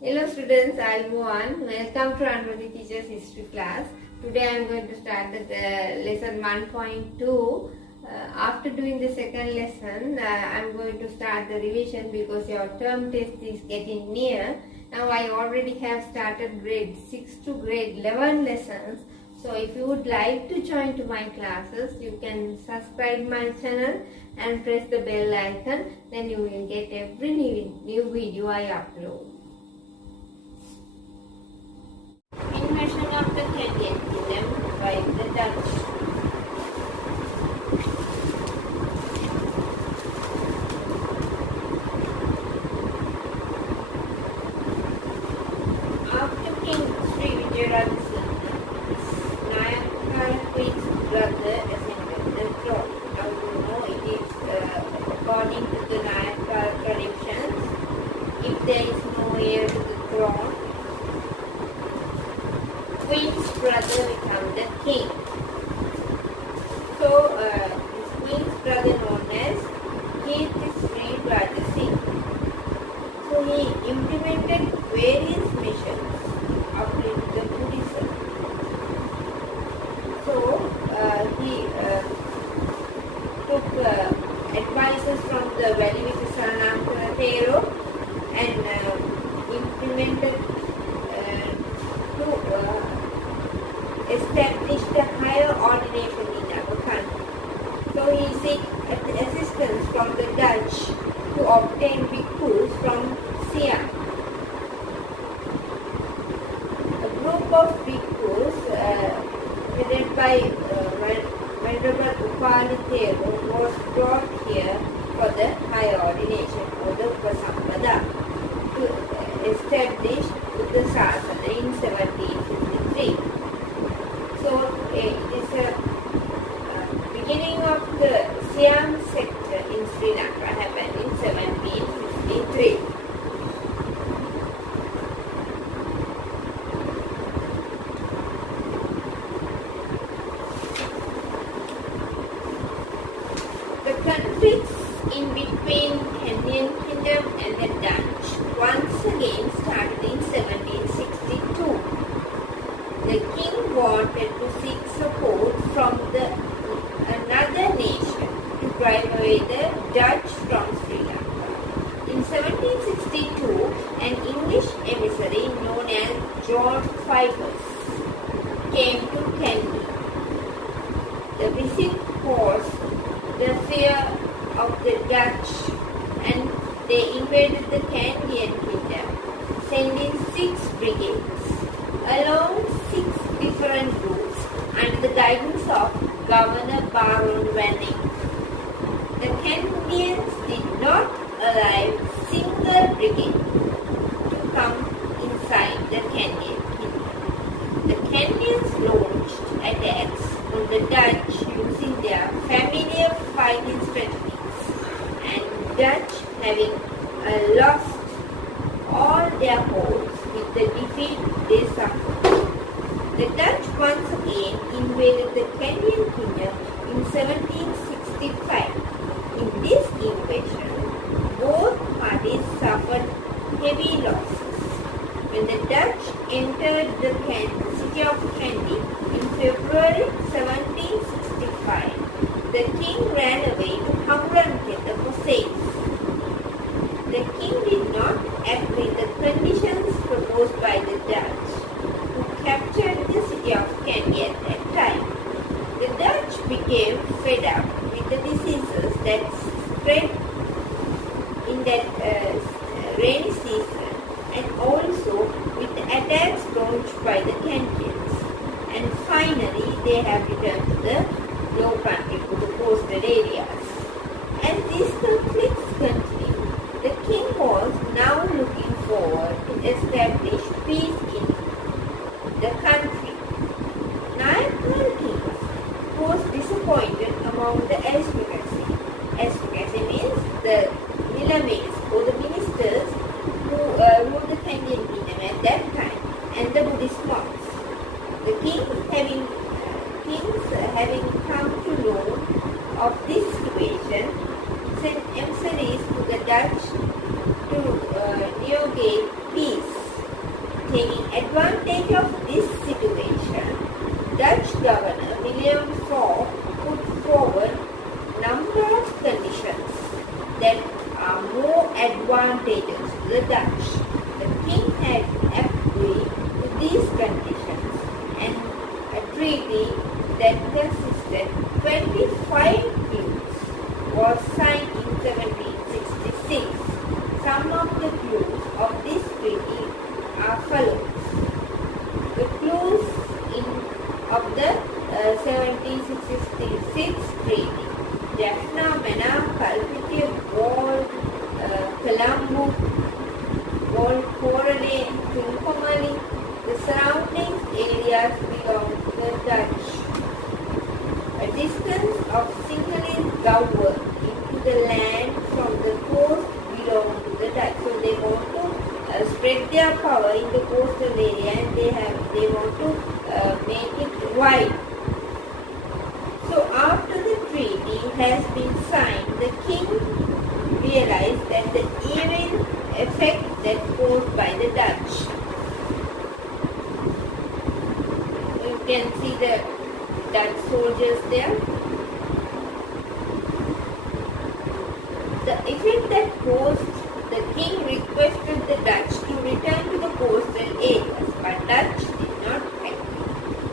Hello students, I am Mohan. Welcome to Ranmalee Teachers History class. Today I am going to start the lesson 1.2. After doing the second lesson, I am going to start the revision because your term test is getting near. Now I already have started grade 6 to grade 11 lessons. So if you would like to join to my classes, you can subscribe my channel and press the bell icon. Then you will get every new video I upload. Invasion of the Canadian Kingdom by the Dutch. After King Sri Vijayaraj's Nayakara Queen's brother ascended the throne. Now you know it is according to the Nayakara traditions, if there is no heir to the throne, Queen's brother become the king. So, this Queen's brother known as GEADE Sri Vijayaraj. So, he implemented various missions according to the Buddhism. So, he took advices from the Vallivita Saranantara Thero and implemented to established a higher ordination in our country. So he seek assistance from the Dutch to obtain bhikkhus from Siam. A group of bhikkhus headed by Venerable Upali was brought here for the higher ordination or the Upasampada to establish the Sasana in 1753. So it is a beginning of the Siam sector in Sri Lanka happened in 1753. The conflicts in between Canadian Kingdom and the Dutch once again started in 1762. The king wanted to seek support from another nation to drive away the Dutch from Sri Lanka. In 1762, an English emissary known as George Pipers came to Kandy. The visit caused the fear of the Dutch and they invaded the Canadian kingdom, sending 6 brigades along 6 different routes under the guidance of Governor Baron Wanning. The Canadians did not allow a single brigade to come inside the Canadian kingdom. The Canadians launched attacks on the Dutch using their familiar fighting strategies, and Dutch having lost all their hopes with the defeat they suffered. The Dutch once again invaded the Canadian kingdom in 1765. In this invasion, both parties suffered heavy losses. When the Dutch entered the city of Kandy in February 1765, the king ran away to Hamranketa for safety. The king did not agree the conditions proposed by the Dutch, who captured the city of Kandy at that time. The Dutch became fed up with the diseases that spread in that rainy season and also with the attacks launched by the Canadians. And finally, they have returned to the low country, to the coastal areas. As these conflicts continue, the king was now looking forward to establish peace in the country. Nayakara king was disappointed among the aristocracy. Aristocracy means the Nilames or the ministers who ruled the Canadian kingdom at that time and the Buddhist monks. The kings having come to know of this situation sent emissaries to the Dutch to negotiate peace. Taking advantage of this situation, Dutch Governor William IV put forward number of conditions that are more advantageous to the Dutch. The king had agreed to these conditions, and a treaty that consisted 25 views was signed in 1766. Some of the views of this treaty are follows. The clause of the 1766 treaty: Jaffna, Mena, Kalpitiya, Wall, Colombo, Wall, Corale, Trincomalee, the surrounding areas belong to the Dutch. A distance of single gower into the land from the coast belong to the Dutch. So they want to spread their power in the coastal area, and they want to make it wide. So after the treaty has been signed, the king realized that the evil effect that caused by the Dutch. You can see the Dutch soldiers there. The effect that caused, the king requested the Dutch to return to the coastal areas, but Dutch did not agree.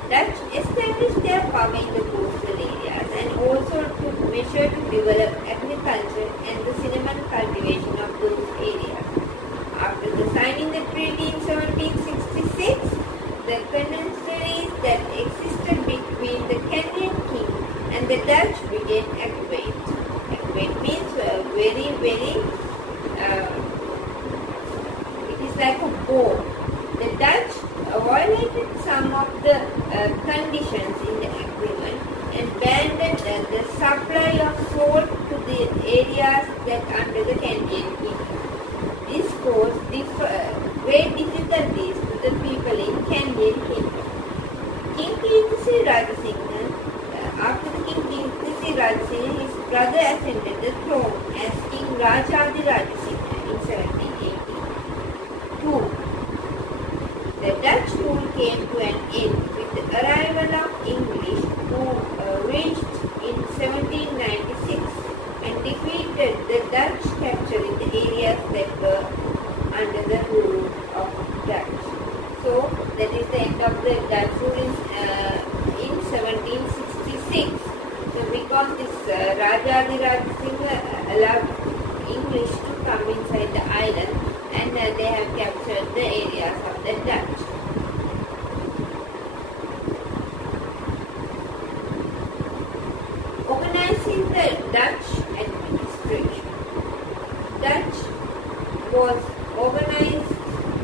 Dutch established their power in the coastal areas and also took measures to develop agriculture and the cinnamon cultivation of those areas. After the signing the treaty in 1766, the conspiracies that existed between the Kenyan king and the Dutch began aggravate. Aggravate means very, it is like a war. The Dutch violated some of the conditions in the agreement and banned the supply of salt to the areas that under the Kenyan king. This caused great difficulties to the people in Kenyan kingdom. King Kirtisi Rajasinghe, after the King Kirtisi Rajasinghe, his brother ascended the throne as King Rajadi Rajasinghe in 1782. The Dutch rule came to an end with the arrival of English, who reached in 1796 and defeated the Dutch, capturing the areas that were under the rule of Dutch. So that is the end of the Dutch rule in 1766. So because this Rajadi Rajasinghe allowed English to come inside the island, and they have captured the areas of the Dutch. Organizing the Dutch administration. Dutch was organized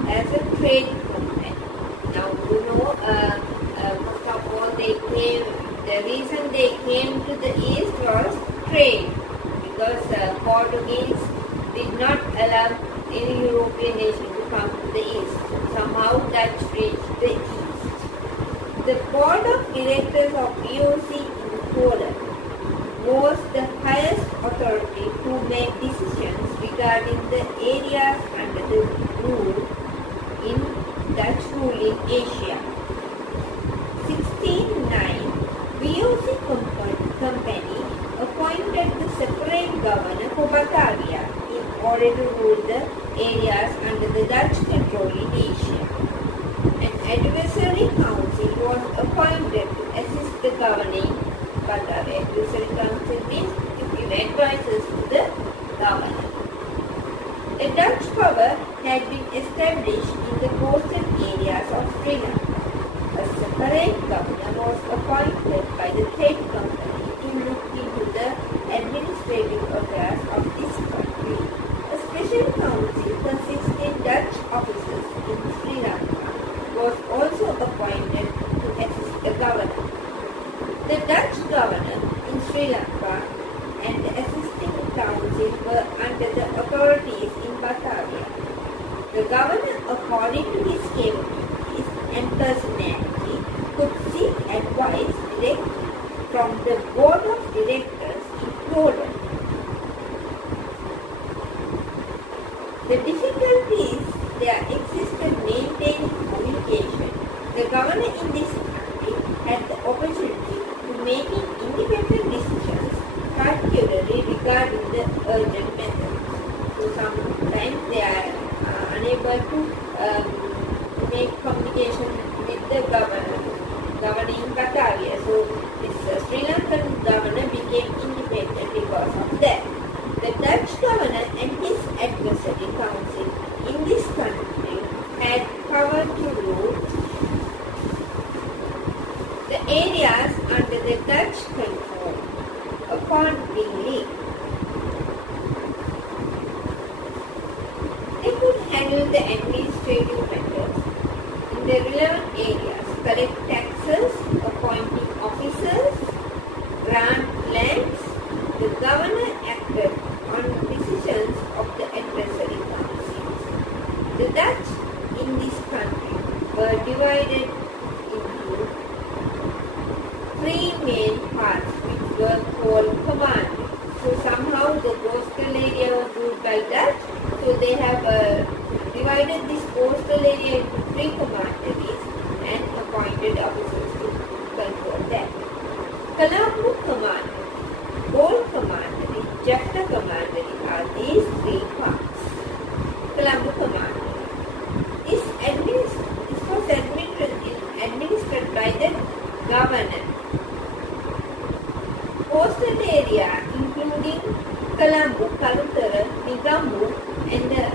as a trade company. Now you know, first of all, the reason they came to the east was trade, because Portuguese did not allow any European nation to come to the east. Somehow Dutch reached the east. The board of directors of EOC in Poland was the highest authority to make decisions regarding the areas under the rule in Dutch rule in Asia. 1609, VOC company appointed the separate governor for Batavia in order to rule the areas under the Dutch control in Asia. An advisory council was appointed to assist the governing Batavia. Advisory council means to give advices to the governor. A Dutch power had been established in the coastal areas of Sri Lanka. A separate governor was appointed by the trade company to look into the administrative affairs of this country. A special council consisting Dutch officers in Sri Lanka was also appointed to assist the governor. The Dutch governor in Sri Lanka and the assisting council were under the authorities in Batavia. The governor, according to his capabilities and personality, could seek advice directly from the board of directors in Poland. The difficulties there existed maintaining communication, the governor in this country had the opportunity to making independent decisions, particularly regarding the urgent methods. So sometimes they are unable to make communication with the governor in Batavia. So this Sri Lankan governor became independent because of that. The Dutch governor and his advisory council in this country had power to rule the areas under the Dutch control. Accordingly, they could handle the administrative matters in the relevant areas, collect taxes, appointing officers, grant lands. The governor acted on decisions of the advisory councils. The Dutch in this country were divided into three main parts which were called commands. So somehow the coastal area was ruled by Dutch. So they have divided this coastal area into three commanderies and appointed officers to control that. Colombo Commandery, Gold Commandery, Jaffna Commandery are these three parts. Colombo Commandery. This was administered by the governor. Coastal area including Colombo, Kalutara, Nigambu and the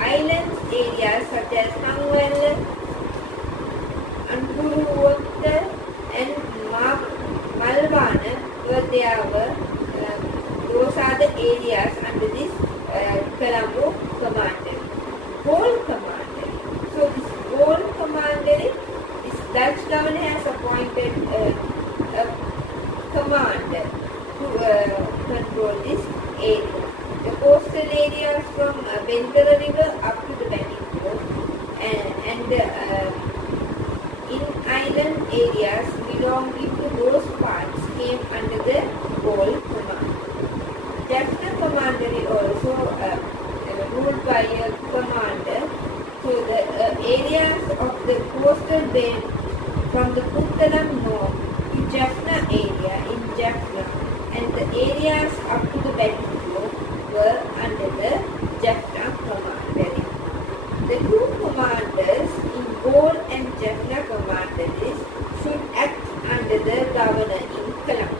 islands areas such as Hangwell, Anpuruwatta and Malvana those are the areas under this Colombo Commandery. Gold Commandery. So this Gold Commandery, this Dutch governor has appointed a commander to control this area. The coastal areas from Bentara River up to the Batikko and in island areas belonging to those parts came under the Gold Command. Jaffna Commandery also ruled by a commander. So the areas of the coastal belt from the Puttalam north to Jaffna area in Jaffna and the areas up to the Batikko were under the Jaffna Commandery. The two commanders in Gold and Jaffna Commanderies should act under the governor in Colombo.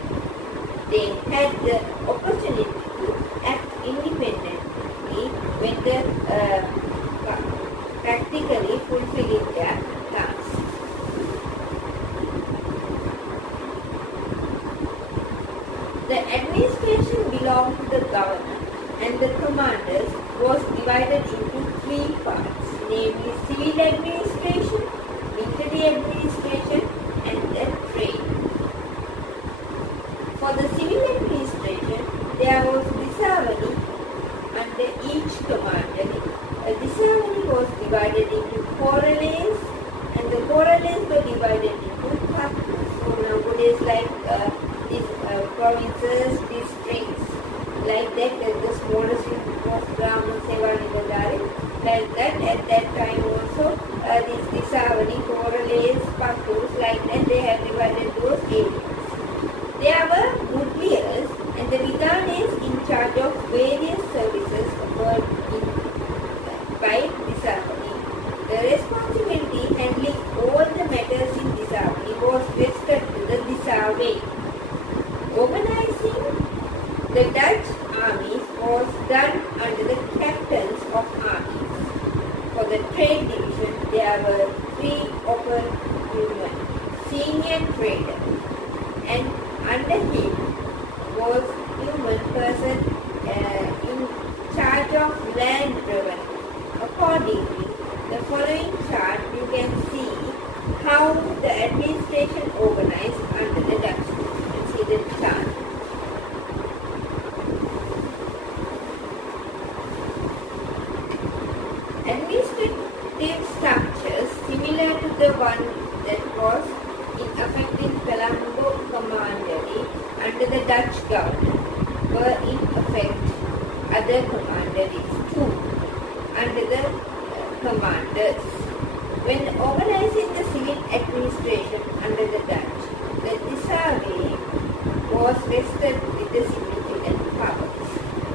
They had the opportunity to act independently when practically fulfilling their tasks. The administration belonged to the governor and the commanders was divided into three parts, namely civil administration, military administration and the trade. For the civil administration, there was Disavani under each commandery. A Disavani was divided into corrales and the corrales were divided into patnas. So nowadays like these provinces, districts, like that, the smallest unit of Grama Seva Nidadari, like that, at that time also, these Disavani, corrales, patus, like that, they have divided those areas. There were Mudliers and the Viganes in charge of various services offered by Disavani. The responsibility handling all the matters in Disavani was vested to the Disave. Organizing the Dutch armies was done under the captains of armies. For the trade division, there were three upper human, senior trader, and under him was human person in charge of land revenue. Accordingly, the following chart you can see how the administration organized under the Dutch. You can see the chart. Administrative structures similar to the one that was in effect in Colombo Commandery under the Dutch government were in effect other commanderies too. under the commanders. When organizing the civil administration under the Dutch, the disarray was vested with the significant powers.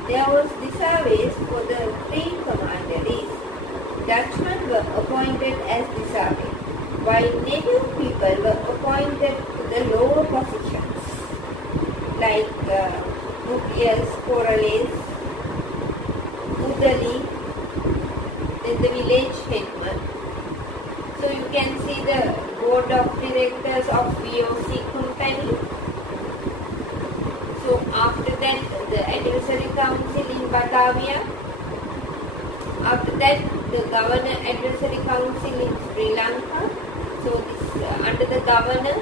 There was disarrays for the three commanderies. Dutchmen were appointed as disarray, while native people were appointed to the lower positions, like Muglias, Corrales, Udali, then the village headman. So you can see the board of directors of VOC company. So after that, the advisory council in Batavia. After that, the governor advisory council in Sri Lanka. So this under the governor,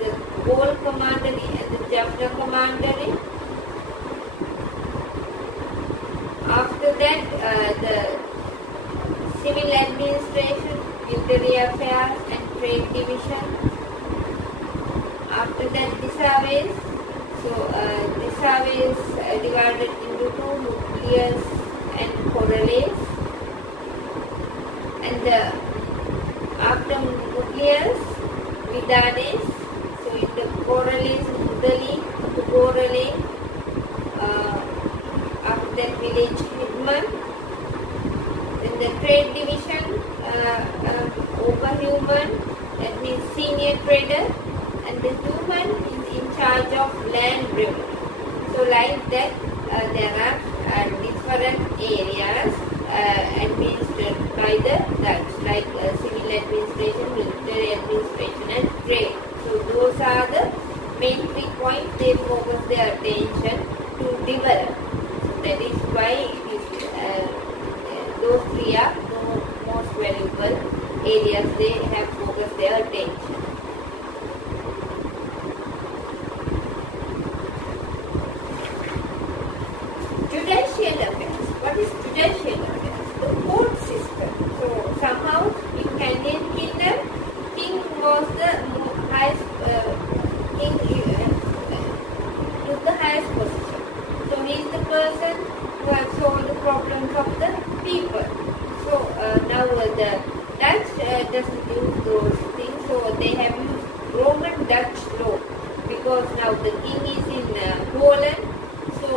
the whole commandery and the Jaffna commandery. After that, the civil administration, military affairs and trade division. After that, disarrays. So disarrays divided into two, nucleus and correlates. And after nucleus, vidanes. So in the correlates, udali, correlate. After that, village headman. Then the trade division, overhuman, that means senior trader, and the human is in charge of land revenue. So like that, there are different areas administered by the Dutch, like civil administration, military administration and trade. So those are the main 3 points they focus their attention to develop. So that is why it is, those 3 are the most valuable areas they have focused their attention. Judicial affairs. What is judicial affairs? The court system. So somehow in Kenyan kingdom, king was the highest king took the highest position. So he is the person who has solved the problems of the people. So now the Dutch doesn't use those things. So they have used Roman Dutch law because now the king is in Poland. So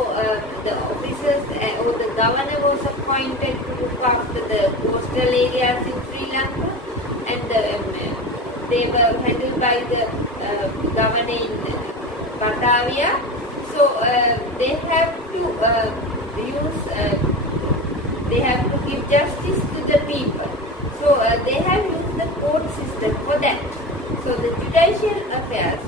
the officers or the governor was appointed to look after the coastal areas in Sri Lanka, and they were handled by the governor in Batavia. So they have to they have to give justice to the people. So they have used the court system for that. So the judicial affairs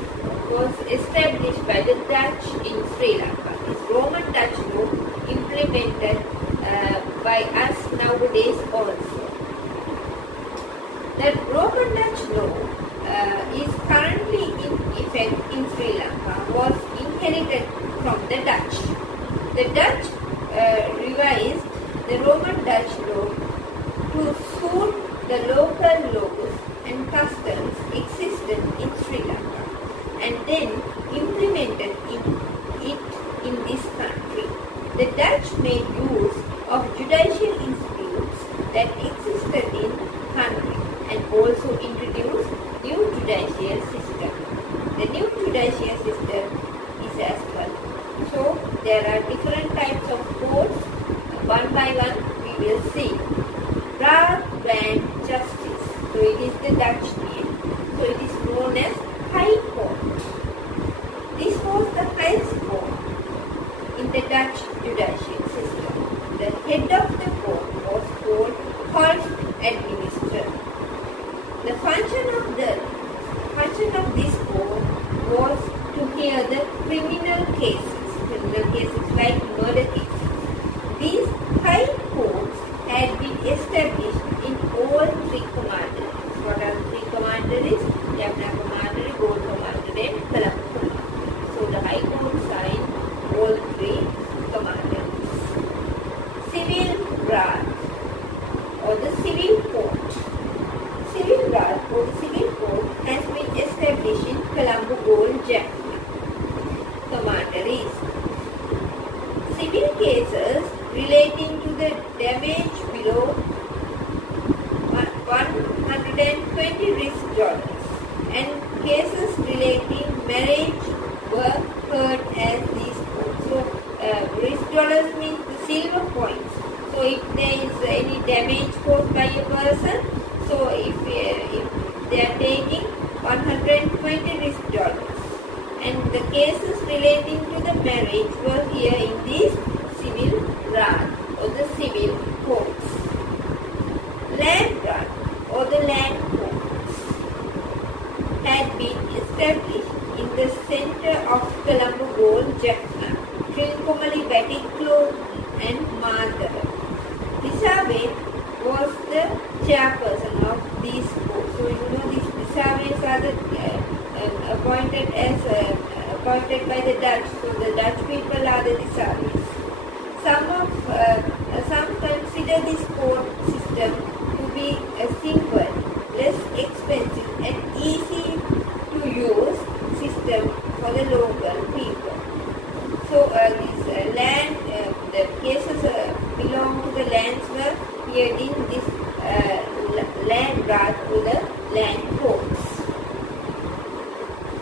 was established by the Dutch in Sri Lanka. This Roman Dutch law implemented by us nowadays also. The Roman Dutch law is currently in effect in Sri Lanka, was inherited from the Dutch. The Dutch revised the Roman Dutch law to suit the local laws and customs existent in Sri Lanka, and then implemented it in this country. The Dutch made use of judicial institutes that existed in country and also introduced new judicial system. The new judicial system is as follows. So there are different types of courts. One by one we will see. Raad van Justice. So it is the Dutch name. So it is known as High Court. This was the highest court in the Dutch judicial system. The head of the court was called Hoofdadministrator. The function of this court was to hear the criminal cases like murder cases. These high courts had been established in all 3 commanderies. What are the 3 commanderies? Jaffna Commandery, Gold Commandery and Colombo Commandery. So the high courts are in all 3 commanderies. Civil Raad or the civil court. Civil Raad or the civil court has been established in Colombo Gold Jaffna commanderies. Civil cases relating to the damage below 120 risk dollars, and cases relating marriage were heard as these codes. So risk dollars means the silver coins. So if there is any damage caused by a person, so if they are taking 120 risk dollars, and the cases relating to the marriage were here in these civil grant or the civil courts. Land grant or the land courts had been established in the center of Colombo Gold, Jaffna, Trincomalee, Batiklo and Madara. Pisawe was the chairperson of these courts. So you know these Pisaves are the, appointed by the Dutch. So the Dutch people are the Pisaves. Some consider this court system to be a simple, less expensive and easy to use system for the local people. So this land, the cases belong to the lands were heard in this land grant to the land courts.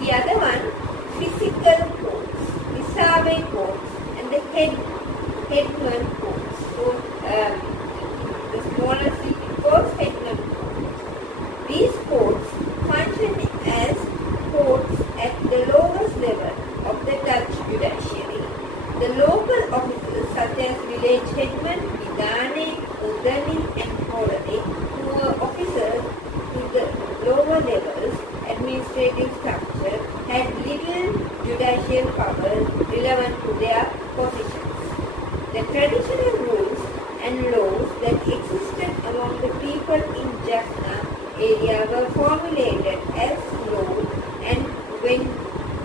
The other one, physical courts, Pisave courts and the headman courts. So the smaller city courts, headman courts. These courts function as courts at the lowest level of the Dutch judiciary. The local officers such as village headmen, Vidane, Udani and Korade, who were officers to the lower levels administrative structure, had little judicial power relevant to their positions. The traditional rules and laws that existed among the people in Jaffna area were formulated as law and when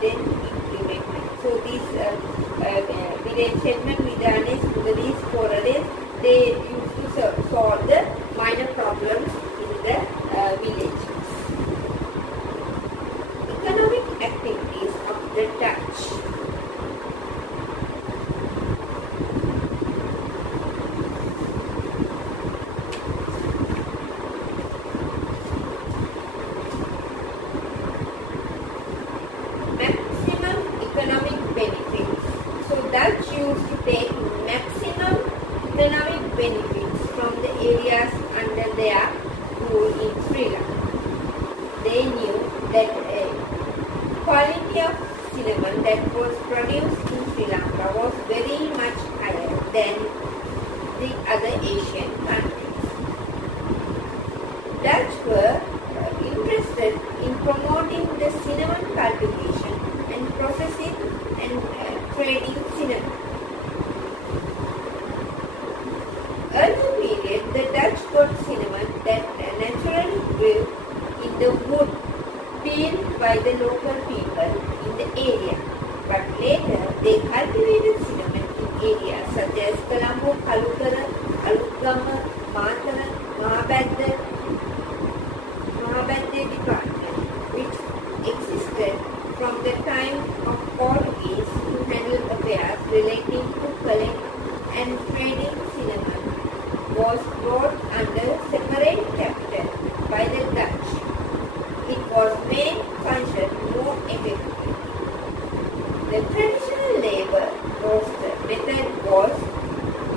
then implemented. So these village headmen, Vidanes, Udanis, Korales, they used to solve the minor problems in the villages. Economic activities of the Dutch. Maximum economic benefits. So Dutch used to take maximum economic benefits from the areas under their rule in Sri Lanka. They knew that quality of cinnamon that was produced in Sri Lanka was very much higher than the other Asian countries. Dutch were interested in promoting the cinnamon cultivation and processing and trading cinnamon. Early period, the Dutch got cinnamon that naturally grew in the wood peeled by the local people in the area, but later they cultivated cinnamon in areas such as Colombo, Kalukara, Alugama, Matara, Mahabadda department, which existed from the time of Portuguese to handle affairs relating to collect and trading cinnamon, was brought under separate capital by the Dutch. It was made function more effectively. The traditional labor roaster method was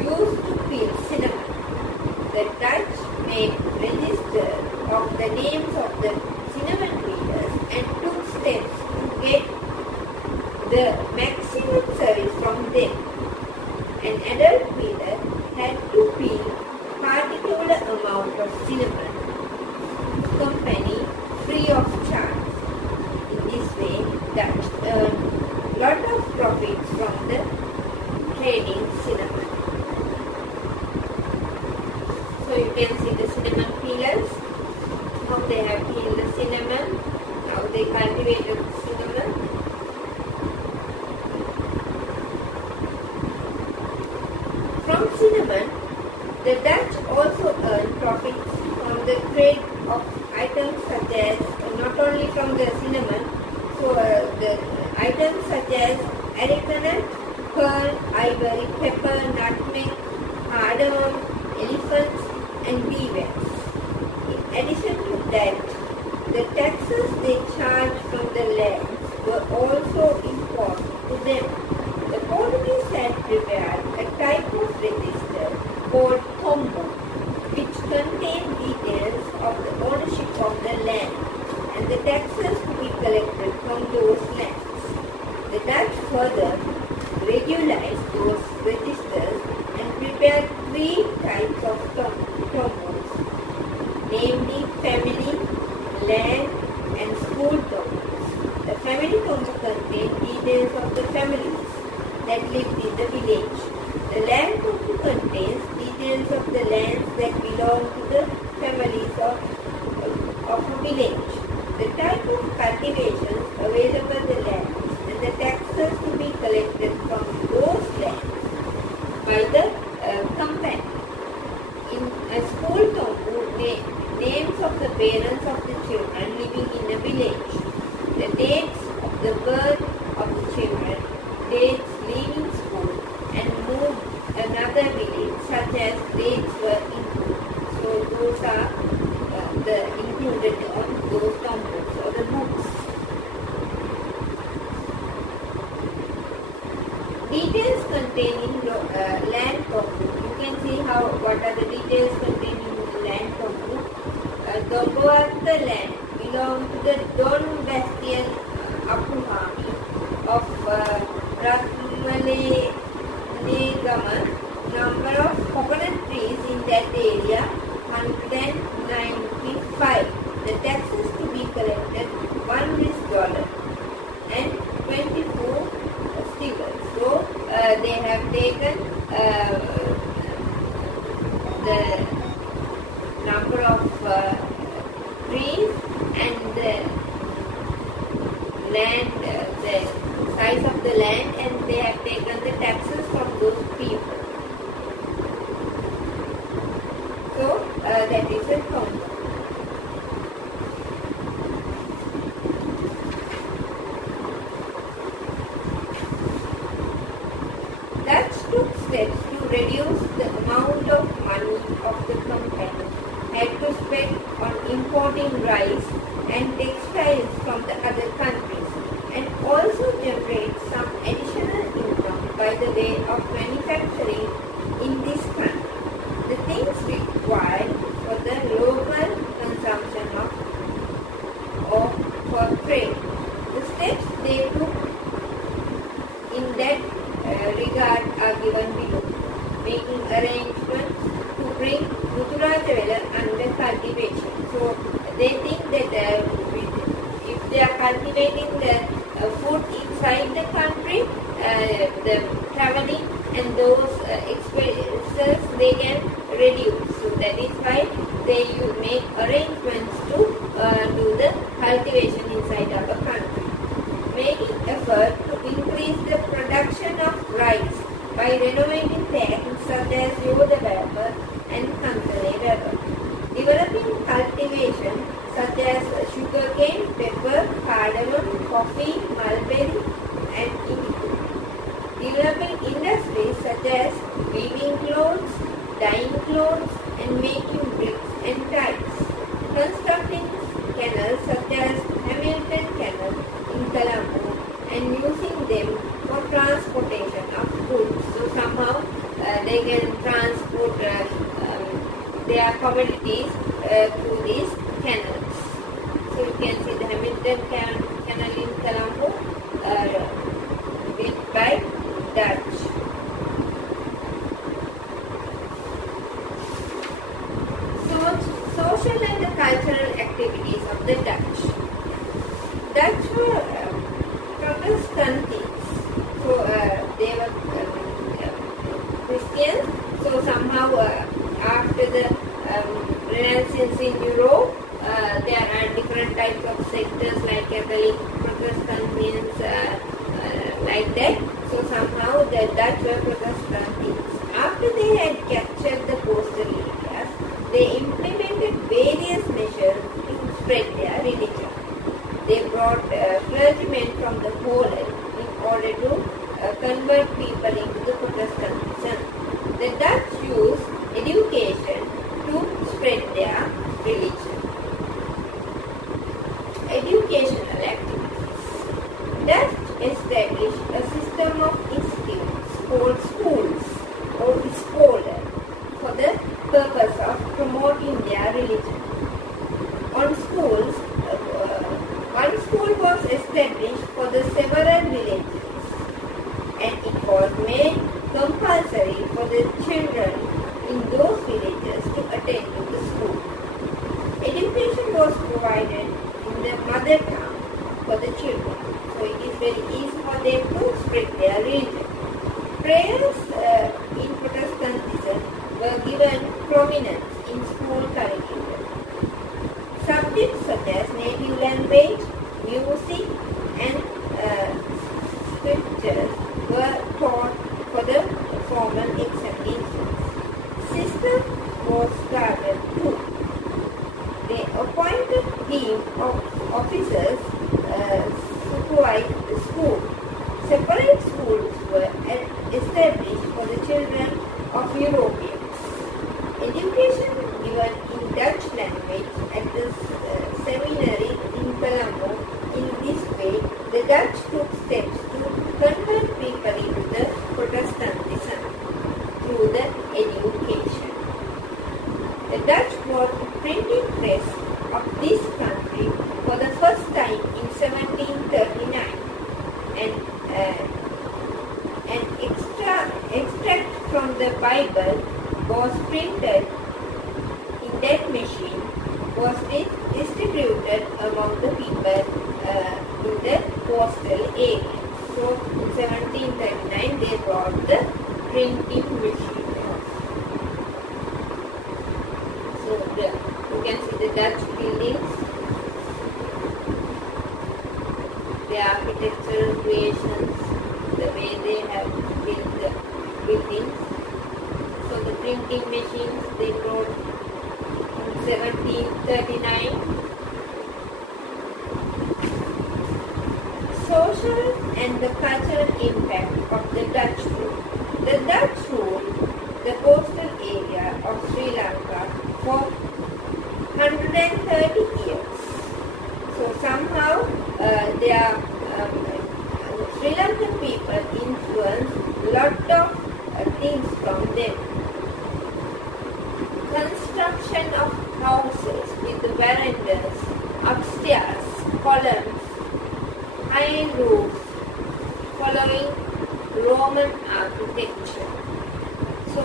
used to peel cinnamon. The Dutch made register of the names of the cinnamon peelers and took steps to get the maximum service from them. An adult peeler had to peel particular amount of cinnamon company free of charge. In this way, Dutch earned lot of profits from the trading cinnamon. So you can see the cinnamon peelers, how they have peeled the cinnamon, how they cultivated the cinnamon. From cinnamon, the Dutch also earned profits from the trade of items such as, not only from the cinnamon, so the items such as arecanut, pearl, ivory, pepper, nutmeg, cardamom, elephants, and beavers. In addition to that, the taxes they charged from the lands were also important to them. The Portuguese had prepared a type of register called tombo, which contained details of the ownership of the land and the taxes to be collected from those lands. The Dutch further regularized those registers and prepared three types of tombos, namely family, land, and school tombos. The family tombo contained details of the families that lived in the village. The land tombo contains details of the lands that belong to the families of a village, the type of cultivations available in the lands, and the taxes to be collected from those lands by the company. In a school tombo, names of the parents of the children living in a village, the dates of the birth of the children, dates leaving school and moved another village, such as dates were included. So those are included on those tombos or the books. Details containing land tombo. You can see what are the details containing the land tombo. Tombo of the land belong to the Don Bastian Apuhami of Ranmalee. Number of coconut trees in that area 195. The taxes to be collected $1 and 24 stivers. So they have taken the number of trees and the land, the size of the land, and they have taken the taxes from those people. So that is a tombo. Dutch took steps to reduce the amount of money of the company had to spend on importing rice and textiles from the other countries, and also generate some additional income by the way of manufacturing in this country the things required for the local consumption or for trade. The steps they took in that regard are given below. Making arrangements to bring Muturajavela under cultivation. So they think that if they are cultivating the food inside the country, the traveling and those expenses they can reduce. So that is why they make arrangements to do the cultivation inside our country. Making effort to increase the production of rice by renovating tanks such as Yoda Vapor and Kankale Vapor. Developing cultivation such as sugarcane, pepper, cardamom, coffee, mulberry, and indigo. Developing industries such as weaving clothes, dyeing clothes, and making bricks and tiles. Constructing canals such as Hamilton Canal in Colombo and using them for transportation of goods. So somehow they can transport their commodities through these canals. So you can see the Hamilton Canal in Colombo built by Dutch. Social and the cultural activities of the Dutch. Dutch were Protestantes, so they were Christians. So somehow after the Renaissance in Europe, there are different types of sectors like Catholic, Protestants, like that. So somehow the Dutch were Protestantes. After they had captured the coastal areas, they implemented various measures to spread their religion. They brought clergymen from the Poland in order to convert people into the Protestantism. The Dutch use education to spread their religion. Educational activities. Dutch established a system of institutes called schools or scholen for the purpose of promoting their religion. One school was established for the several villages, and it was made compulsory for the children in those villages to attend to the school. Education was provided in the mother tongue for the children, so it is very easy for them to spread their religion. Prayers in Protestantism were given prominence in school curriculum. Subjects such as native language, music, and scriptures were taught for the formal examinations. System was started too. They appointed team of officers supervised the school. Separate schools were established for the children of Europeans. Education given in Dutch language at the seminary in Palermo. In this way, the Dutch took steps to convert people into the Protestantism through the education. The Dutch brought the printing press of this country for the first time in 1739, and an extract from the Bible was printed in that machine, was distributed among the people in the coastal area. So in 1739 they brought the printing machine. So you can see the Dutch buildings, the architectural creations, the way they have built the buildings. So the printing machines they brought in 1739. Social and the cultural impact of the Dutch rule. The Dutch ruled the coastal area of Sri Lanka for 130 years. So somehow their Sri Lankan people influenced lot of things from them. Construction of houses with the verandas, upstairs, columns, high roofs, following Roman architecture. So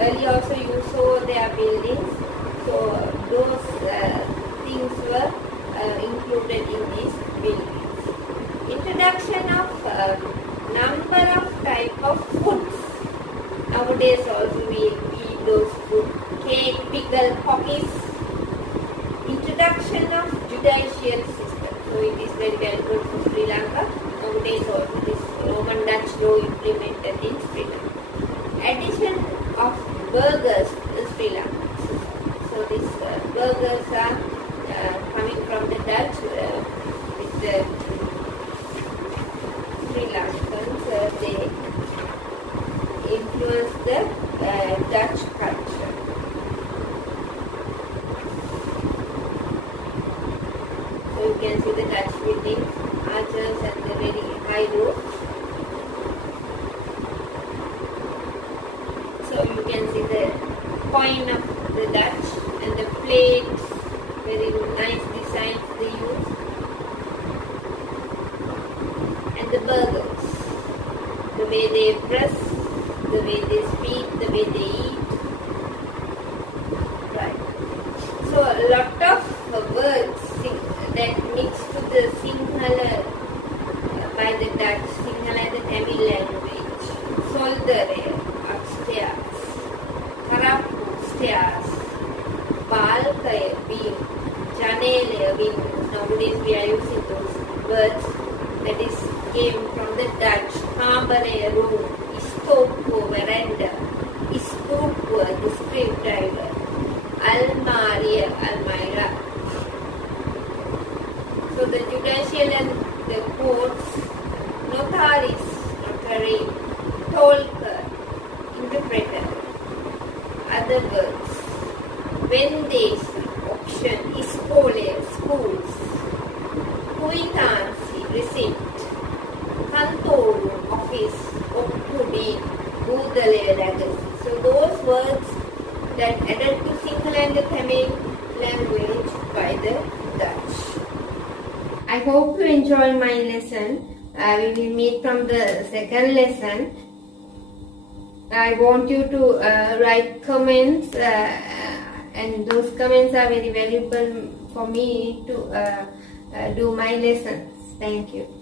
earlier also you saw their buildings. So those things were included in these buildings. Introduction of number of type of foods. Nowadays also we eat those food. Cake, pickle, cookies. Introduction of judicial system. So it is very valuable for Sri Lanka. Nowadays also this Roman Dutch law implemented in Sri Lanka. Addition of burgers in Sri Lanka. So these burgers are coming from the Dutch with the Sri Lankans. They influence the Dutch culture. So you can see the Dutch buildings, arches and the very high roofs. So you can see the coin of the Dutch and the plates, very nice designs they use. And the burgers, the way they dress, the way they speak, the way they eat. Right. So a lot of words that mix to the Sinhala by the Dutch, Sinhala and the Tamil language. Soldere, upstairs. Karapu, stairs. Balkaya, beam. Janele, windows. Nowadays we are using those words that is came from the Dutch. Harbore, room. Istopo, veranda. Istupu, the screwdriver. Almaria, almira. So the judicial and the courts, notaris, notary, tolker, interpreter, other words. When they auction, schools, kuitansi, receipt, kantoru, office, oppudi, udale, legacy. So those words that added to Sinhala and the Tamil language by the Dutch. I hope you enjoyed my lesson. We will meet from the second lesson. I want you to write comments and those comments are very valuable for me to do my lessons. Thank you.